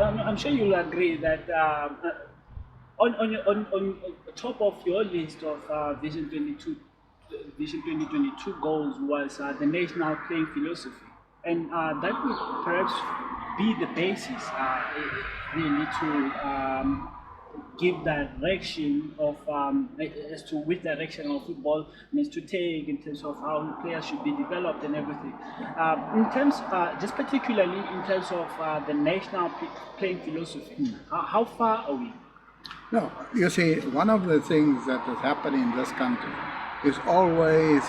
I'm sure you'll agree that on top of your list of Vision 2022 goals was the national playing philosophy, and that would perhaps be the basis really to give direction of as to which direction of football needs to take in terms of how players should be developed and everything. In terms, just particularly in terms of the national playing philosophy, how far are we? No, you see, one of the things that is happening in this country is always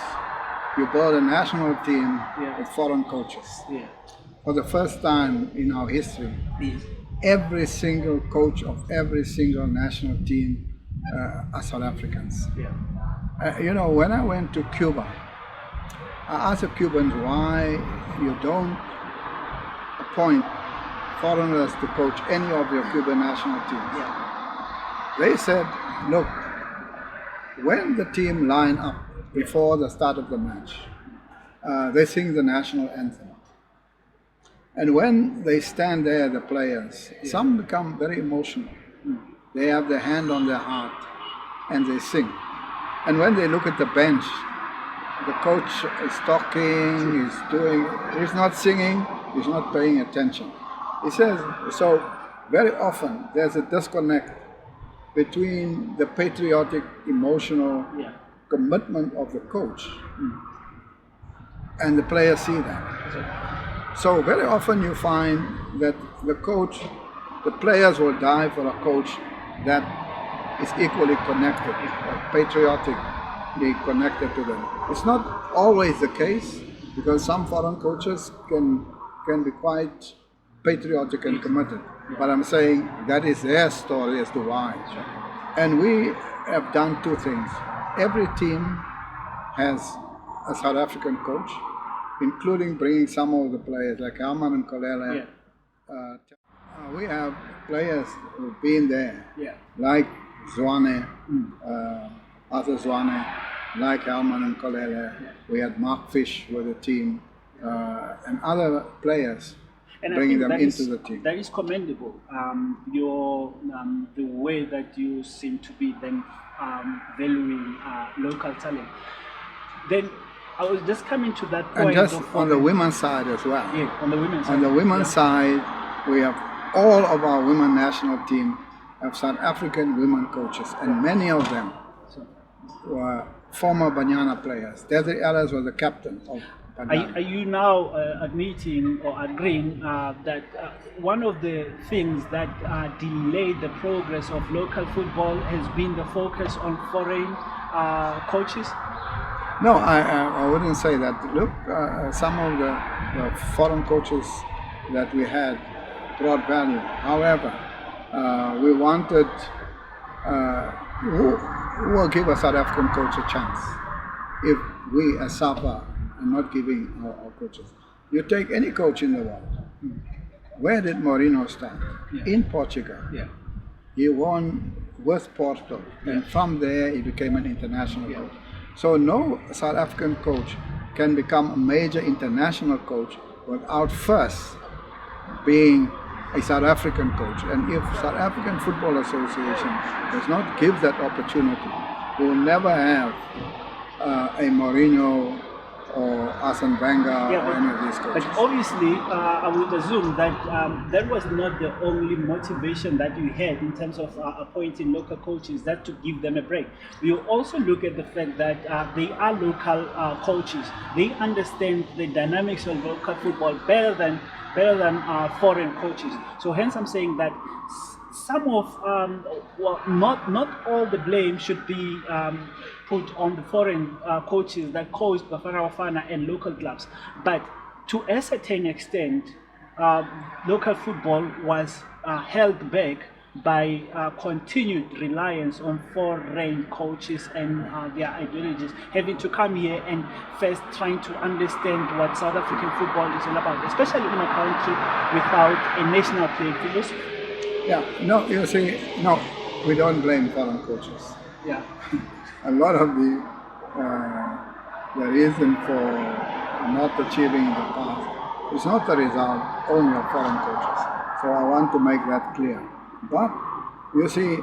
you build a national team with foreign coaches. Yeah. For the first time in our history, Yes. every single coach of every single national team are South Africans. Yeah. You know, when I went to Cuba, I asked the Cubans why you don't appoint foreigners to coach any of your Cuban national teams. Yeah. They said, look, when the team line up before the start of the match, they sing the national anthem. And when they stand there, the players, some become very emotional. They have their hand on their heart and they sing. And when they look at the bench, the coach is talking, he's not singing, he's not paying attention. He says, so very often there's a disconnect between the patriotic, emotional commitment of the coach and the players see that. So very often you find that the players will die for a coach that is equally connected, patriotically connected to them. It's not always the case because some foreign coaches can be quite patriotic and committed. But I'm saying that is their story as to why. And we have done two things. Every team has a South African coach, including bringing some of the players like Herman and Kolele. We have players who've been there, like Zwane, Arthur Zwane, like Herman and Kolele. We had Mark Fish with the team, and other players. And bringing them into is, the team. That is commendable. The way that you seem to be then valuing local talent. Then I was just coming to that point. And just on the women's side as well. Yeah, on the women's side. On the women's side, we have all of our women national team have South African women coaches, and many of them were former Banyana players. Desiree Ellis was the captain of. Are you now admitting or agreeing that one of the things that delayed the progress of local football has been the focus on foreign coaches? No, I wouldn't say that. Look, some of the foreign coaches that we had brought value. However, we wanted who will give a South African coach a chance if we as SAFA are not giving our coaches. You take any coach in the world. Where did Mourinho start? In Portugal. He won with Porto, and from there he became an international coach. So no South African coach can become a major international coach without first being a South African coach. And if South African Football Association does not give that opportunity, we will never have a Mourinho or Arsene Wenger or any of these coaches. But obviously, I would assume that that was not the only motivation that you had in terms of appointing local coaches, that to give them a break. You also look at the fact that they are local coaches. They understand the dynamics of local football better than foreign coaches. So hence I'm saying that some of, not all the blame should be put on the foreign coaches that coach Bafana Bafana and local clubs. But to a certain extent, local football was held back by continued reliance on foreign coaches and their ideologies, having to come here and first trying to understand what South African football is all about, especially in a country without a national playing philosophy. No, you see, no, we don't blame foreign coaches. A lot of the reason for not achieving in the past is not the result only of foreign coaches. It's So I want to make that clear. But you see,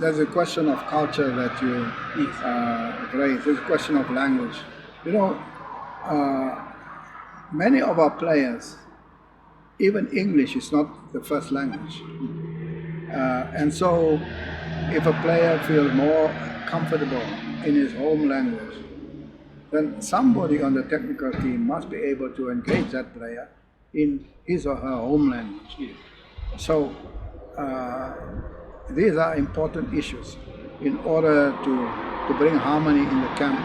there's a question of culture that you raise. There's a question of language. You know, many of our players, even English is not the first language. And so if a player feels more comfortable in his home language, then somebody on the technical team must be able to engage that player in his or her home language. So these are important issues in order to bring harmony in the camp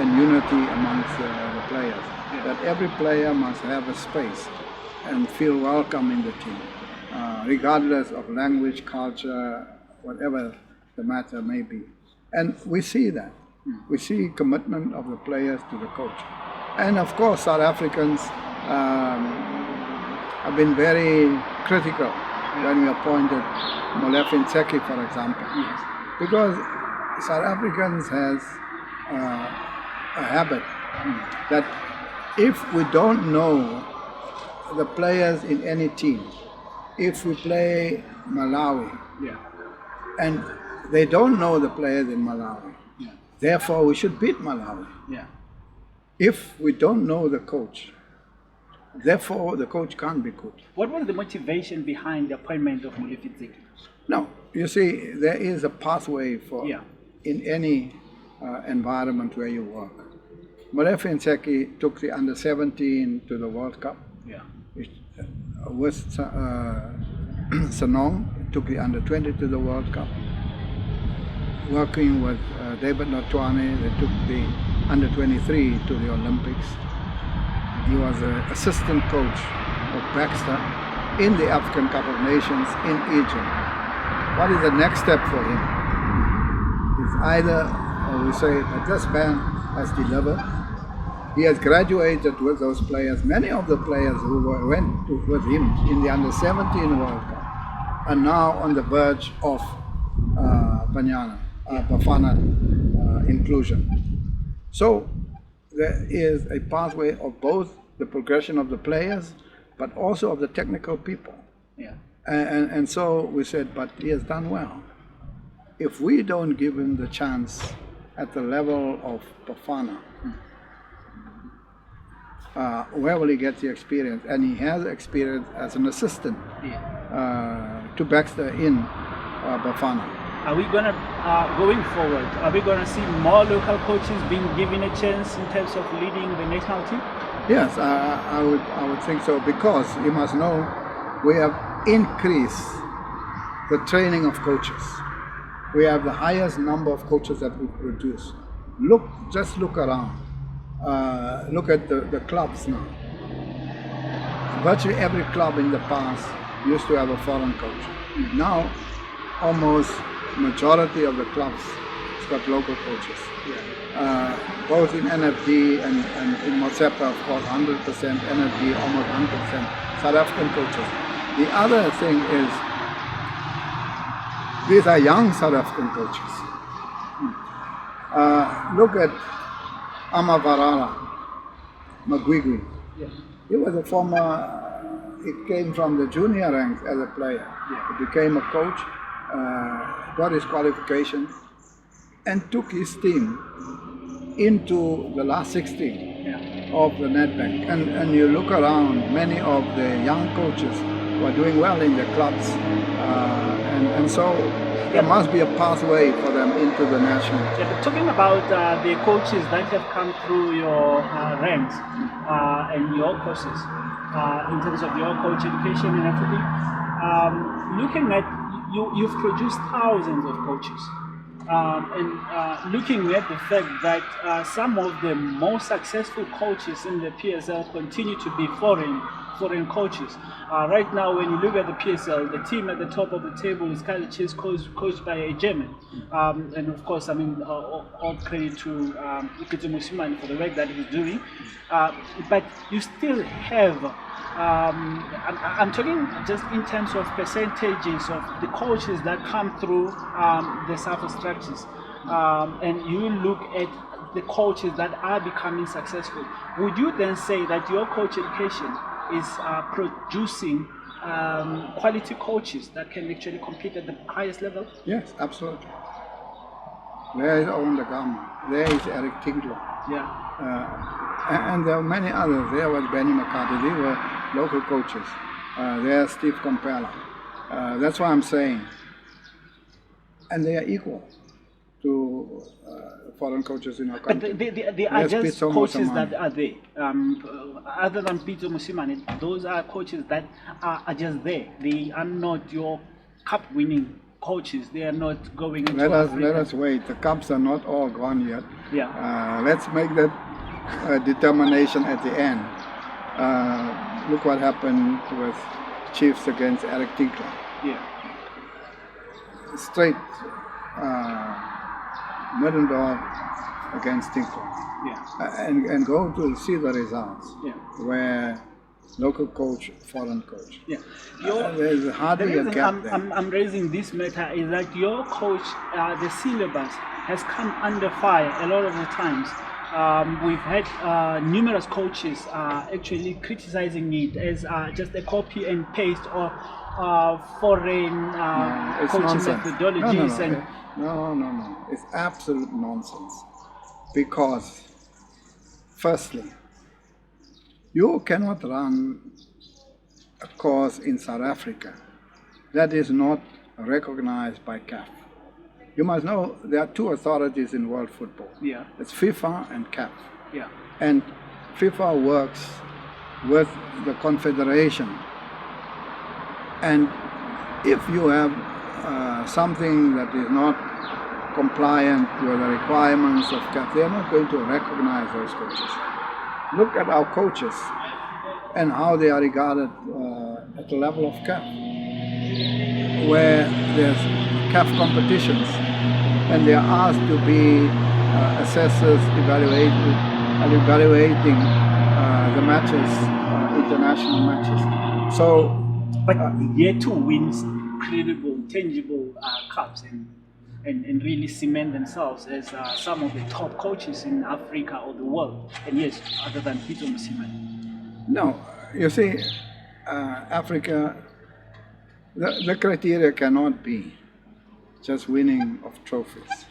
and unity amongst the players. That every player must have a space and feel welcome in the team, regardless of language, culture, whatever the matter may be. And we see that. We see commitment of the players to the coach. And of course, South Africans have been very critical when we appointed Molefe Ntseki, for example. Because South Africans has a habit that if we don't know the players in any team, if we play Malawi, and they don't know the players in Malawi, therefore we should beat Malawi. If we don't know the coach, therefore the coach can't be good. What was the motivation behind the appointment of Molefe Ntseki? No, you see, there is a pathway for in any environment where you work. Molefe Ntseki took the under-17 to the World Cup. With Sanong, took the under-20 to the World Cup. Working with David Notwane, they took the under-23 to the Olympics. He was an assistant coach of Baxter in the African Cup of Nations in Egypt. What is the next step for him? It's either, we say that this man has delivered. He has graduated with those players. Many of the players who went with him in the under-17 World Cup are now on the verge of Bafana inclusion. So there is a pathway of both the progression of the players, but also of the technical people. And so we said, but he has done well. If we don't give him the chance at the level of Bafana, where will he get the experience? And he has experience as an assistant to Baxter in Bafana. Are we going to, going forward, are we going to see more local coaches being given a chance in terms of leading the national team? Yes, I would think so, because you must know we have increased the training of coaches. We have the highest number of coaches that we produce. Just look around. Look at the clubs now. Virtually every club in the past used to have a foreign coach. Now, almost majority of the clubs has got local coaches. Both in NFD and in Motsepa, of course, 100%, NFD, almost 100% South African coaches. The other thing is, these are young South African coaches. Look at Amavarala Magwigwi. He was a former, he came from the junior ranks as a player. He became a coach, got his qualifications, and took his team into the last 16 of the Nedbank. And you look around, many of the young coaches who are doing well in their clubs. And so there must be a pathway for them into the national. But talking about the coaches that have come through your ranks and your courses, in terms of your coach education and everything, looking at, you've produced thousands of coaches. And looking at the fact that some of the most successful coaches in the PSL continue to be foreign coaches. Right now, when you look at the PSL, the team at the top of the table is Kaiser Chiefs, coached by a German. And of course, I mean, all credit to Ikito Musimani for the work that he's doing. But you still have, I'm talking just in terms of percentages of the coaches that come through the SAFA structures. And you look at the coaches that are becoming successful. Would you then say that your coach education is producing quality coaches that can actually compete at the highest level? Yes, absolutely. There is Owen the Gama. There is Eric Tinkler. Yeah. And there are many others. There was Benny McCarthy. They were local coaches. There's Steve Compella. That's what I'm saying. And they are equal to foreign coaches in our country. But they are just coaches that are there. Other than Peter Musimane, those are coaches that are just there. They are not your cup-winning coaches. They are not going into Let us wait. The cups are not all gone yet. Yeah. Let's make that determination at the end. Look what happened with Chiefs against Eric Tinkler. Yeah. Straight Middendorf against Tinkler. Yeah. And go to see the results. Yeah. Where local coach, foreign coach. Yeah. There's hardly a gap there. I'm raising this matter is that your coach, the syllabus has come under fire a lot of the times. We've had numerous coaches actually criticizing it as just a copy and paste of foreign coaching methodologies. No. It's absolute nonsense. Because, firstly, you cannot run a course in South Africa that is not recognized by CAF. You must know there are two authorities in world football. Yeah. It's FIFA and CAF. Yeah. And FIFA works with the confederation. And if you have something that is not compliant with the requirements of CAF, they are not going to recognize those coaches. Look at our coaches and how they are regarded at the level of CAF, where there's CAF competitions and they are asked to be assessors evaluating the matches, international matches. So, but yet to win credible, tangible cups and really cement themselves as some of the top coaches in Africa or the world. And yes, other than Peter Musimane. No, you see, Africa, the criteria cannot be just winning of trophies,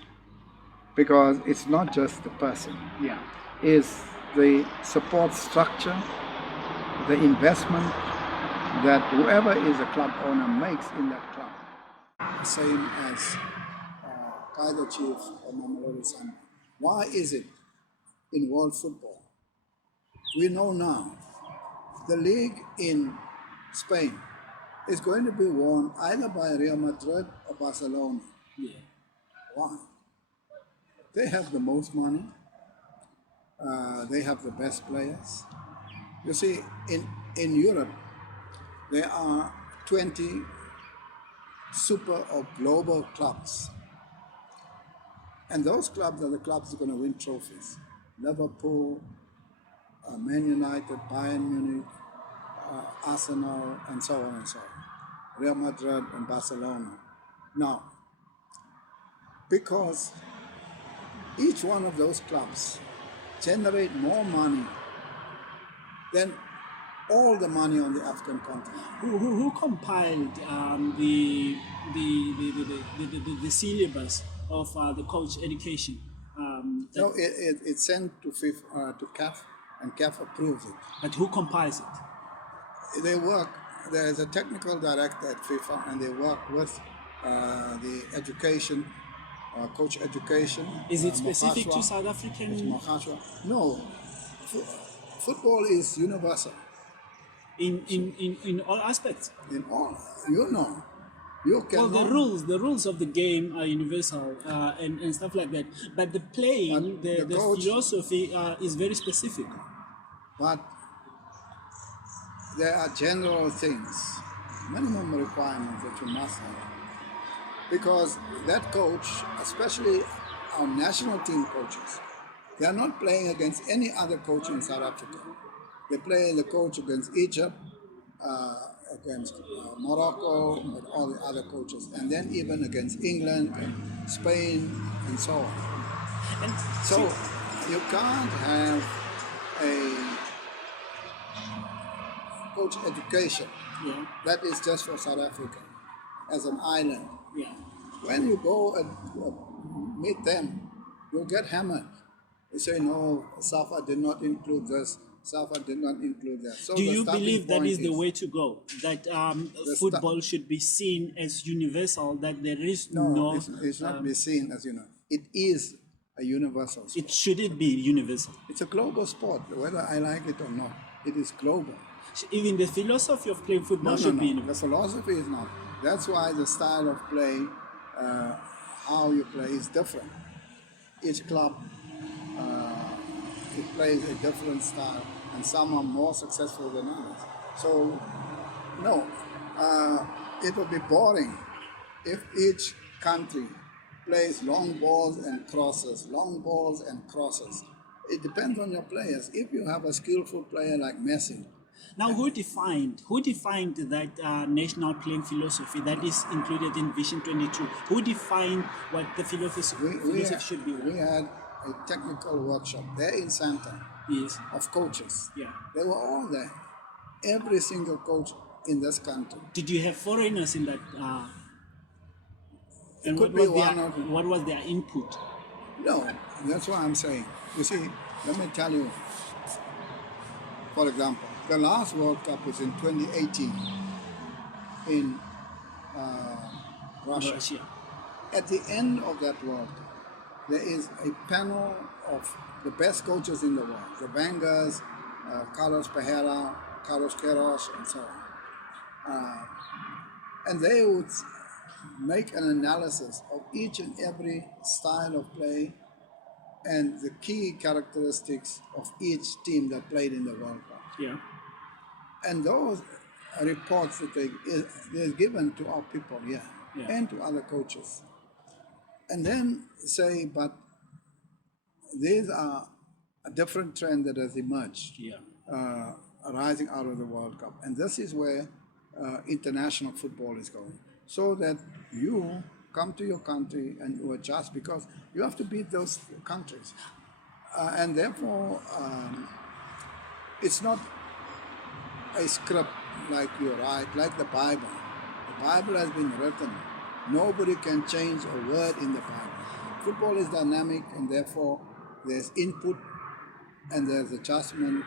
because it's not just the person. Yeah. It's the support structure, the investment that whoever is a club owner makes in that club. Same as Kaizer Chiefs or Mamelodi Sundowns. Why is it in world football? We know now the league in Spain is going to be won either by Real Madrid or Barcelona. Yeah. Why? They have the most money. They have the best players. You see, in Europe, there are 20 super or global clubs. And those clubs are the clubs that are going to win trophies. Liverpool, Man United, Bayern Munich, Arsenal, and so on and so on. Real Madrid and Barcelona. Now, because each one of those clubs generate more money than all the money on the African continent. Who compiled the syllabus of the coach education? No, it's sent to FIFA, to CAF, and CAF approves it. But who compiles it? They work. There is a technical director at FIFA, and they work with the education, coach education. Is it specific to South African? No, football is universal. In all aspects. In all, you know. You can well, the rules of the game are universal and stuff like that. But the playing, the philosophy is very specific. But there are general things, minimum requirements that you must have. Because that coach, especially our national team coaches, they are not playing against any other coach in South Africa. They play the coach against Egypt, against Morocco, and all the other coaches, and then even against England, and Spain, and so on. And so you can't have a coach education Yeah. That is just for South Africa, as an island. Yeah. When you go and meet them, you'll get hammered. They say, no, SAFA did not include this, SAFA did not include that. So Do the you starting believe that point is the way to go? That football should be seen as universal, that there is no... it's not be seen as, it is a universal sport. Should it be universal? It's a global sport, whether I like it or not. It is global. Even the philosophy of playing football should be universal. The philosophy is not. That's why the style of play, how you play, is different. Each club it plays a different style, and some are more successful than others. So, no, it would be boring if each country plays long balls and crosses, long balls and crosses. It depends on your players. If you have a skillful player like Messi. Now, who defined that national playing philosophy that is included in Vision 22? Who defined what the philosophy should be? We had a technical workshop there in Santa. Yes. Of coaches. Yeah. They were all there. Every single coach in this country. Did you have foreigners in that? And what was their input? No, that's what I'm saying. You see, let me tell you, for example, the last World Cup was in 2018 in Russia. At the end of that World Cup, there is a panel of the best coaches in the world, the Wengers, Carlos Pereira, Carlos Queiroz, and so on. And they would make an analysis of each and every style of play and the key characteristics of each team that played in the World Cup. Yeah. And those reports that they're given to our people here and to other coaches. And then say, but these are a different trend that has emerged, arising out of the World Cup. And this is where international football is going. So that you come to your country and you adjust, because you have to beat those countries. And therefore, it's not a script like you write, like the Bible. The Bible has been written. Nobody can change a word in the Bible. Football is dynamic, and therefore there's input and there's adjustment,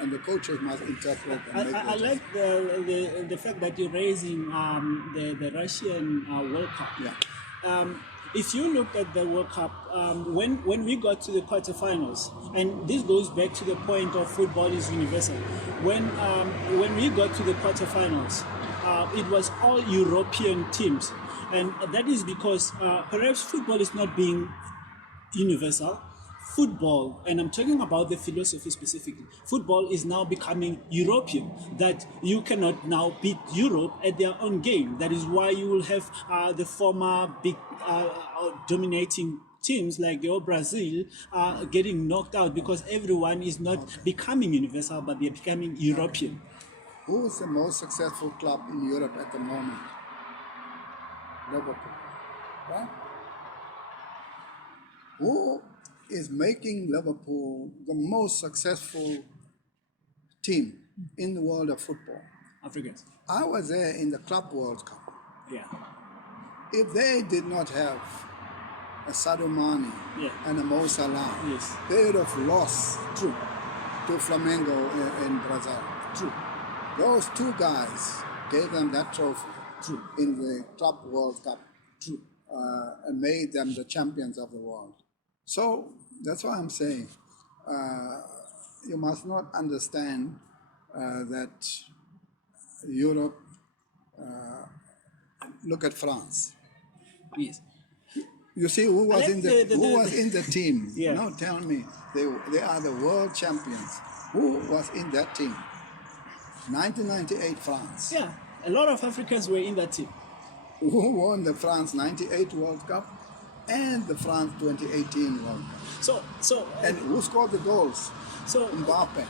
and the coaches must interpret and make I like the fact that you're raising the Russian World Cup. Yeah. If you look at the World Cup, when we got to the quarterfinals, and this goes back to the point of football is universal. When we got to the quarterfinals, it was all European teams, and that is because perhaps football is not being universal. Football, and I'm talking about the philosophy specifically, football is now becoming European, that you cannot now beat Europe at their own game. That is why you will have the former big dominating teams like the Brazil getting knocked out, because everyone is not becoming universal, but they're becoming European. Who is the most successful club in Europe at the moment? Liverpool. Right? Who is making Liverpool the most successful team in the world of football? Africans. I was there in the Club World Cup. Yeah. If they did not have a Sadio Mane and a Mo Salah, they would have lost to Flamengo in Brazil. True. Those two guys gave them that trophy in the Club World Cup and made them the champions of the world. So that's why I'm saying you must not understand that Europe, look at France. Yes. You see who was in the team? Yeah. Now tell me, they are the world champions. Who was in that team? 1998 France. Yeah, a lot of Africans were in that team. Who won the France 98 World Cup and the France 2018 World Cup? And who scored the goals? So Mbappe.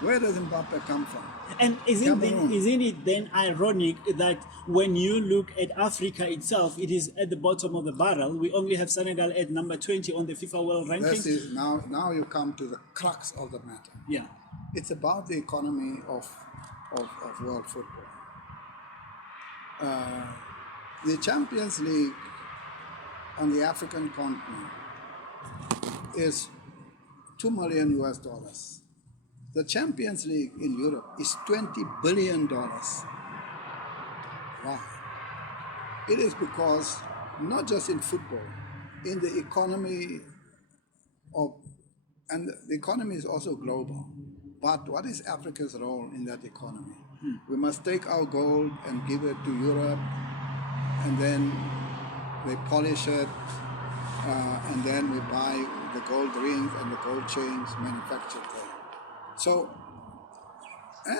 Where does Mbappe come from? And isn't it then ironic that when you look at Africa itself, it is at the bottom of the barrel? We only have Senegal at number 20 on the FIFA World Ranking. This is now you come to the crux of the matter. Yeah. It's about the economy of world football. The Champions League on the African continent is $2 million US. The Champions League in Europe is $20 billion. Why? It is because not just in football, in the economy and the economy is also global. But what is Africa's role in that economy? We must take our gold and give it to Europe, and then they polish it, and then we buy the gold rings and the gold chains manufactured there. So,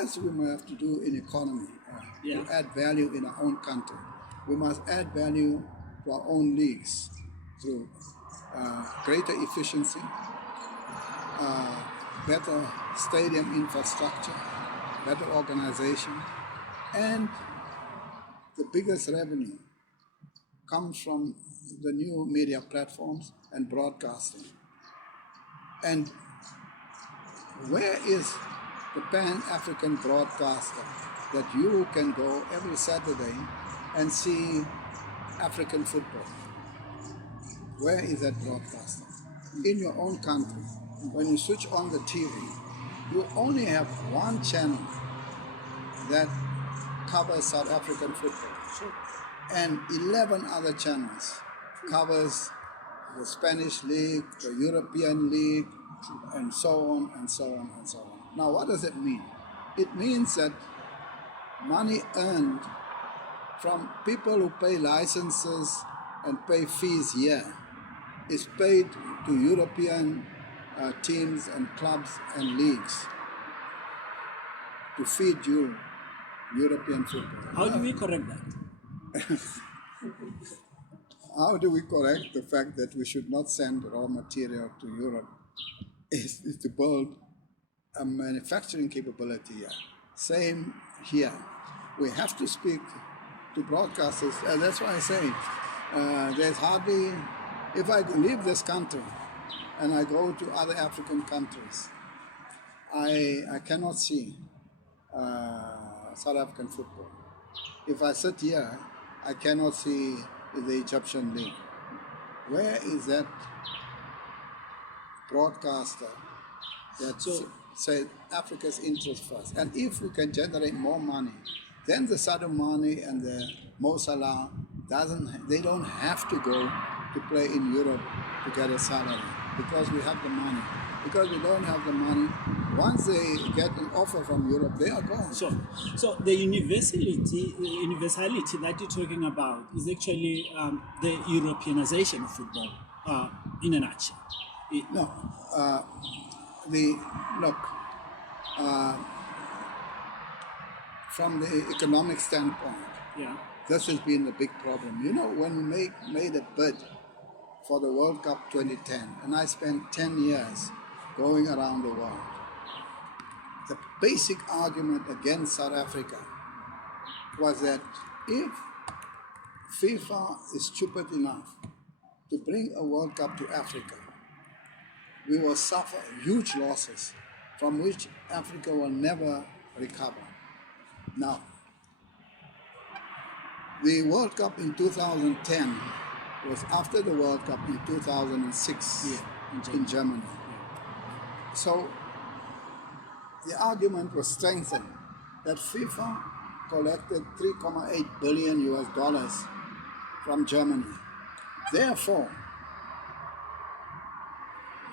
as we may have to do in economy, to add value in our own country, we must add value to our own leagues through greater efficiency, better stadium infrastructure, better organization, and the biggest revenue comes from the new media platforms and broadcasting. And where is the Pan-African broadcaster that you can go every Saturday and see African football? Where is that broadcaster? In your own country, when you switch on the TV, you only have one channel that covers South African football. And 11 other channels covers the Spanish League, the European League, and so on and so on and so on. Now, what does it mean? It means that money earned from people who pay licenses and pay fees here is paid to European teams and clubs and leagues to feed you European football. How do we correct that? How do we correct the fact that we should not send raw material to Europe? Is to build a manufacturing capability here. Same here. We have to speak to broadcasters, and that's why I say there's hardly, if I leave this country and I go to other African countries, I cannot see South African football. If I sit here, I cannot see the Egyptian League. Where is that broadcaster that said Africa's interest first? And if we can generate more money, then the Sadio Mane and the Mo Salah they don't have to go to play in Europe to get a salary because we have the money. Because we don't have the money, once they get an offer from Europe, they are gone. So the universality that you're talking about is actually the Europeanization of football, in a nutshell. From the economic standpoint, this has been the big problem. You know, when we made a bid for the World Cup 2010, and I spent 10 years going around the world, the basic argument against South Africa was that if FIFA is stupid enough to bring a World Cup to Africa, we will suffer huge losses from which Africa will never recover. Now, the World Cup in 2010 was after the World Cup in 2006 in Germany. So the argument was strengthened that FIFA collected $3.8 billion US from Germany. Therefore,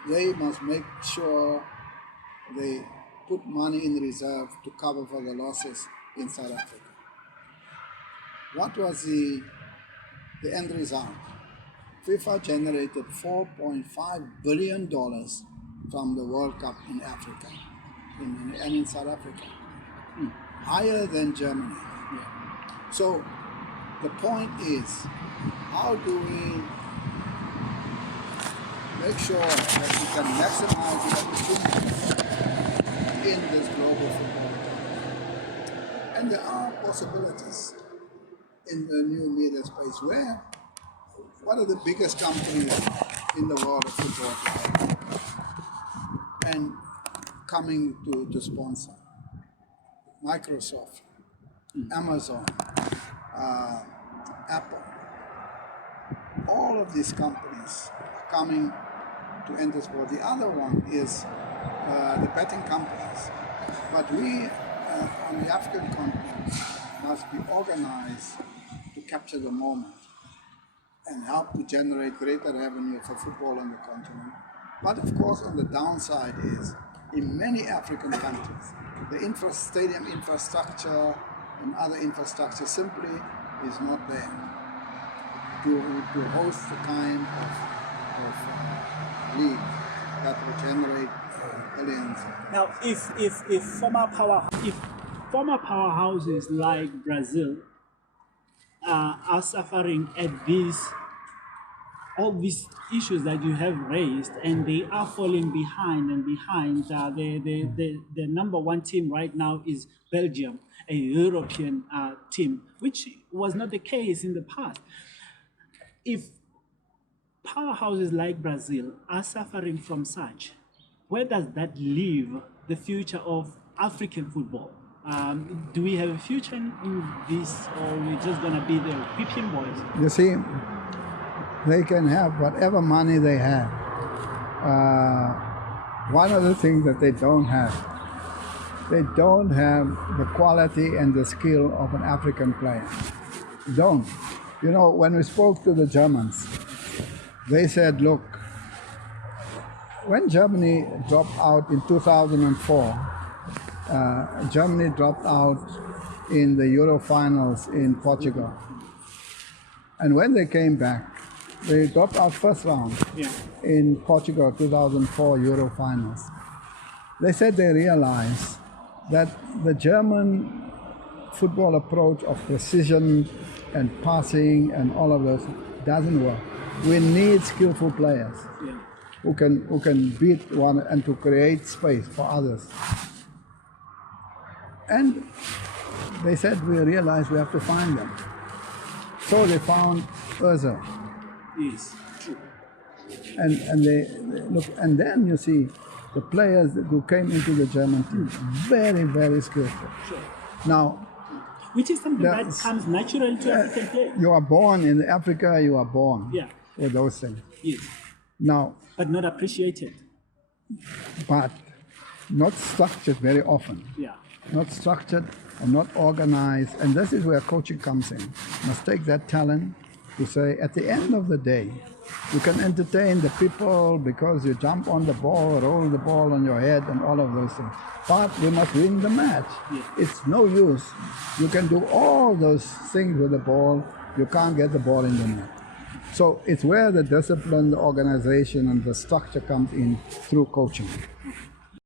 they must make sure they put money in reserve to cover for the losses in South Africa. What was the end result? FIFA generated $4.5 billion from the World Cup in Africa and in South Africa, higher than Germany. So the point is, how do we make sure that we can maximize the opportunities in this global football economy? And there are possibilities in the new media space where one of the biggest companies in the world of football and coming to sponsor Microsoft, Amazon, Apple. All of these companies are coming to enter sport. The other one is the betting companies. But we on the African continent must be organized to capture the moment and help to generate greater revenue for football on the continent. But of course, on the downside is, in many African countries, the stadium infrastructure and other infrastructure simply is not there to host the kind of league that will generate billions. Now, if former powerhouses like Brazil are suffering at all these issues that you have raised, and they are falling behind and behind. The number one team right now is Belgium, a European team, which was not the case in the past. If powerhouses like Brazil are suffering from such, where does that leave the future of African football? Do we have a future in this, or we're just going to be the whipping boys? You see, they can have whatever money they have. One of the things that they don't have the quality and the skill of an African player. Don't. You know, when we spoke to the Germans, they said, look, when Germany dropped out in 2004, Germany dropped out in the Euro finals in Portugal. And when they came back, they dropped out first round in Portugal 2004 Euro finals. They said they realized that the German football approach of precision and passing and all of those doesn't work. We need skillful players who can beat one and to create space for others. And they said, we realized we have to find them. So they found Özil. Yes, true. And they look, and then you see the players who came into the German team, very, very skillful. Sure. Now, which is something that comes natural to African players. You are born in Africa, you are born with those things. Yes. Now, but not appreciated. But not structured very often. Yeah. Not structured and not organized. And this is where coaching comes in. You must take that talent to say, at the end of the day, you can entertain the people because you jump on the ball, roll the ball on your head and all of those things. But we must win the match. Yeah. It's no use. You can do all those things with the ball. You can't get the ball in the net. So it's where the discipline, the organization, and the structure comes in through coaching.